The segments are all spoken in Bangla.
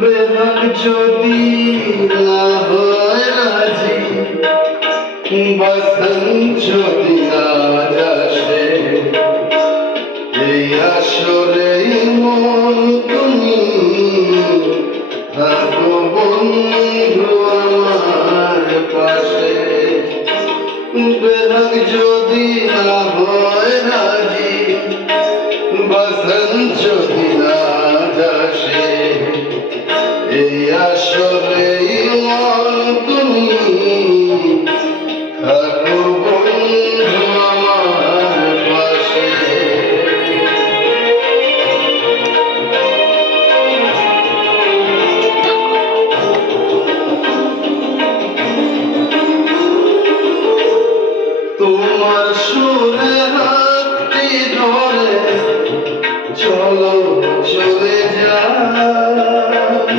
বেহাগ যদি না হয় রাজি, বসন্ত যদি আজ আসে, এই আসরে মন তুমি থাকো বন্ধু আমার পাশে। বেহাগ যদি না হয় রাজি, বসন্ত যদি আজ আসে, এই আসরে মন তুমি থাকো বন্ধু আমার পাশে। তোমার সুরে হাতটি ধরে চলো চলে যাই,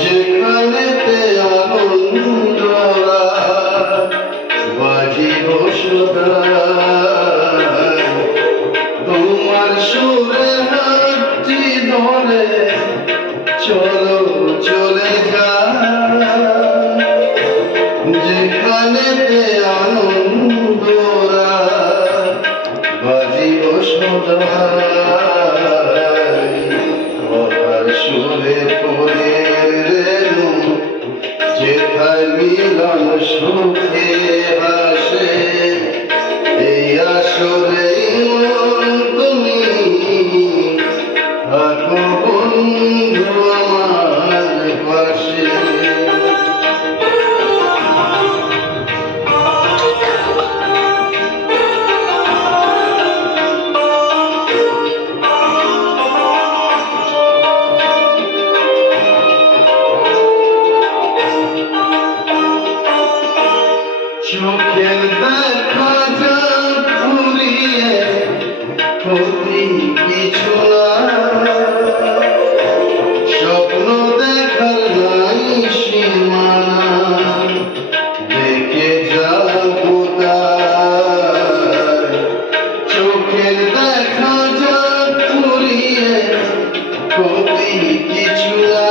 যেখানেতে আনন্দরা বাজিব সদাই। তোমার সুরে হাতটি ধরে চলো চলে যাই, যেখানেতে আনন্দরা বাজিব সদাই। কথার সুরে পড়ে রেলু, যেথায় মিলন সুখে হাসে, এই আসরে মন তুমি থাকো বন্ধু আমার পাশে। চোখের দেখা যাক ঘুরিয়ে ক্ষতি কিছু না, স্বপ্ন দেখার নাই সীমানা, দেখে যাবো তাই। চোখের দেখা যাক ঘুরিয়ে ক্ষতি কিছু না,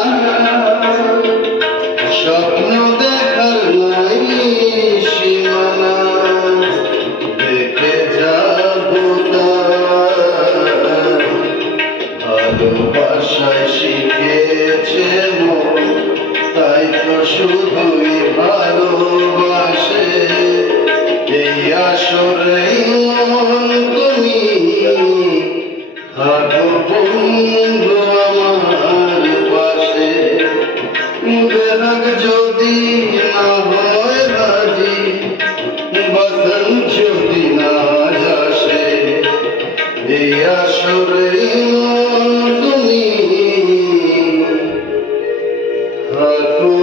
স্বপ্ন দেখার নাই সীমানা, দেখে যাবো তাই। ভালোবাসায় শিখেছে মন, তাই তো শুধুই ভালোবাসে, এই আসরে মন তুমি থাকো বন্ধু আমার পাশে। বেহাগ যদি না হয় রাজি, বসন্ত যদি না আসে, এই আসরে মন তুমি থাকো।